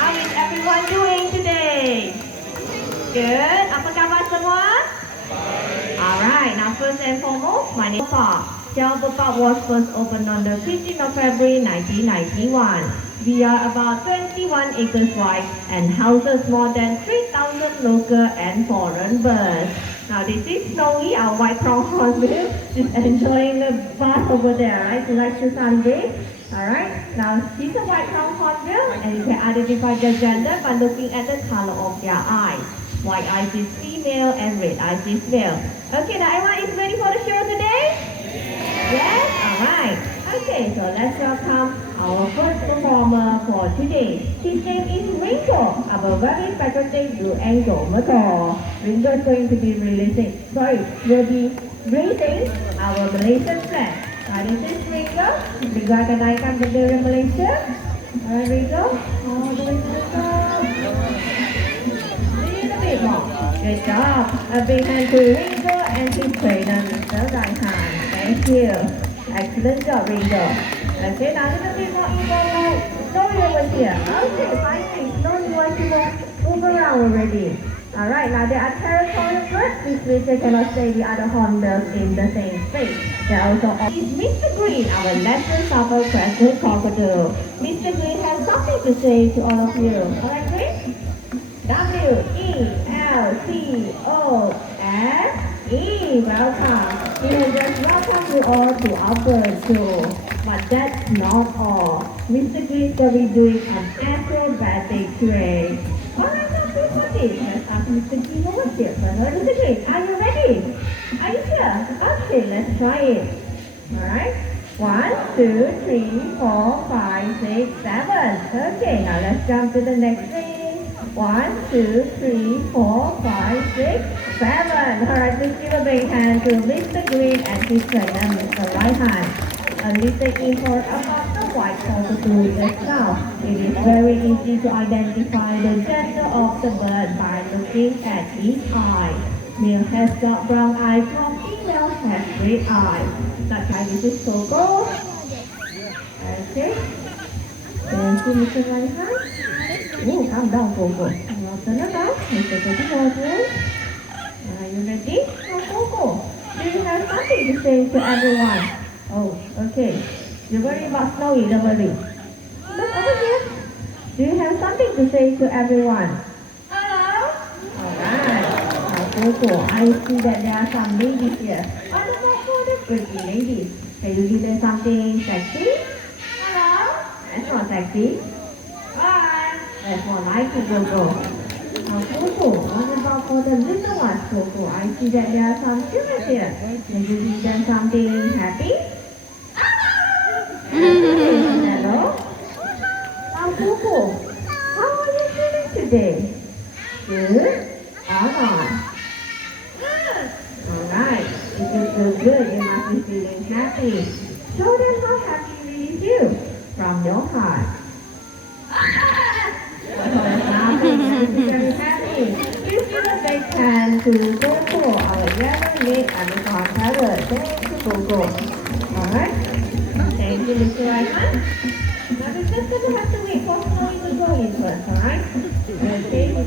How is everyone doing today? Good. Apa khabar semua? Alright, now first and foremost, my name is Park. Shelter Park was first opened on the 15th of February 1991. We are about 21 acres wide and houses more than 3,000 local and foreign birds. Now this is Snowy, our white pronghorn bill. She's enjoying the bath over there, right? She likes to sunbathe. Alright, now she's a white pronghorn bill and you can identify their gender by looking at the color of their eyes. White eyes is female and red eyes is male. Okay, now everyone is ready for the show today? Yes? Alright. Okay, so let's welcome our first performer for today. His name is Ringo, our very patriotic blue angel motor. Ringo is going to be will be raising our Malaysian flag. This is Ringo. Ringo akan naikkan bendera Malaysia. Ringo, all the way to the top. Little bit more. Good job. A big hand to Ringo and his trainer, Mr. Raihan. Thank you. Excellent job, Ringo. Okay, now a little bit more informal. Snowy over here. Okay, fine things. Snowy wants to move around already. Alright, now there are territorial birds. This means they cannot stay the other hornbills in the same space. There are also is Mr. Green, our Latin Supper crested cockatoo. Mr. Green has something to say to all of you. Alright, Green? W-E-L-C-O-S-E. Welcome. He has just welcomed you all to our bird show. But that's not all. Mr. Green will be doing an acrobatic trick. Alright, now please for this. Let's ask Mr. Green over here. Mr. Green, are you ready? Are you sure? Okay, let's try it. Alright. 1, 2, 3, 4, 5, 6, 7. Okay, now let's jump to the next thing. 1, 2, 3, 4, 5, 6, 7. Alright, please give a big hand to Mr. Green and his trainer, Mr. Raihan. A little info about the white cockatoo itself. It is very easy to identify the gender of the bird by looking at its eye. Male has got brown eyes while female has red eyes. That's why this is Coco. Okay. Thank you, Mr. Raihan. Oh, calm down, Coco. Now turn around. Mr. Coco, are you ready? Now, Coco, do you have something to say to everyone? Oh, okay. You're worried about Snowy, don't worry. Look over here. Do you have something to say to everyone? Hello? Alright. Now, Coco, I see that there are some ladies here. What about for the pretty ladies? Can you give them something sexy? Hello? That's not sexy. Bye. That's more like it, Coco. Now, Coco, what about for the little ones, Coco? I see that there are some children here. Can you give them something happy? Hello? Now, Coco, how are you feeling today? Good or not? Good. Alright, if you feel good, you must be feeling happy. Show them how happy you really feel from your heart. Very happy. Please give a big hand to Coco, our yellow-legged Amazon parrot. Thank you, Coco. Alright. Thank you, Mr. Raihan. Now we're just going to have to wait for Snowy to go in first, alright? Okay, we're going to